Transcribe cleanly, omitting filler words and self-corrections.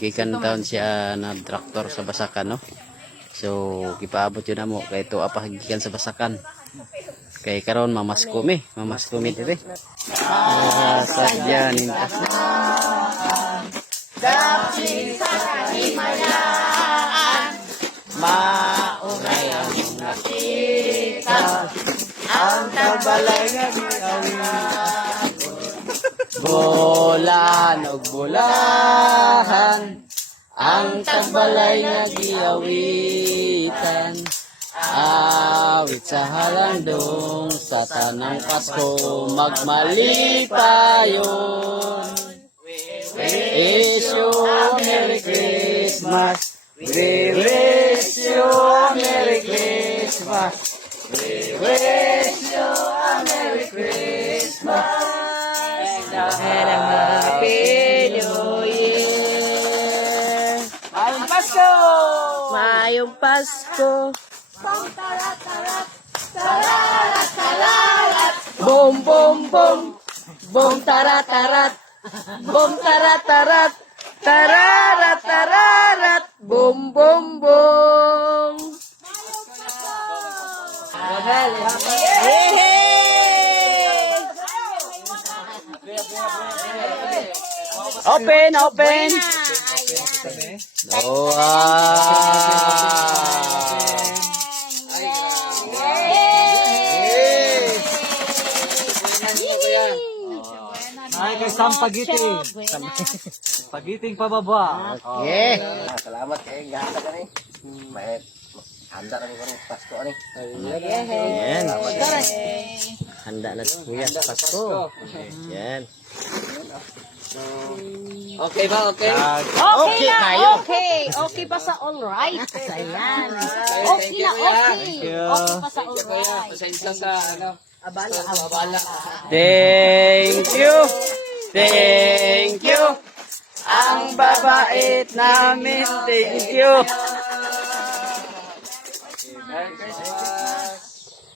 gikan taon siya na traktor sa Basakan, no? So gipaabot yun na mo kay ito apa gikan sa Basakan. Kay karon mamasko mi dito. Sadya nintas. Dapit sa kahimayaan, Mauray ang nakita, ang tagbalay nga giawitan. Bulan og bulahan, ang tagbalay nga giawitan. Awit sa halandong, sa tanang Pasko, magmalipayon. Wish you a Merry Christmas. We wish you a Merry Christmas. We wish you a Merry Christmas. And a Happy New Year. Mayong Pasko! Mayong Pasko! Boom, boom, boom! Boom, tarat-tarat! Boom, tarat-tarat! Tararat-tararat! Boom, boom, boom! Hey! Open, open! Oh, Ay, kay Sampagiti. Pagiting pababa. okay. salamat kayo gahanda ka ni. May handa na ni ko Pasko ani. Ayan. Handa na si Kuya Pasko. Ayan. Okay ba? Okay. Okay kayo. Okay pa sa all right. Ayan. Okay na okay. Okay pa sa all right. Pasensya sa ano. Abala. Thank you. Thank you. Ang babait namin. Thank you.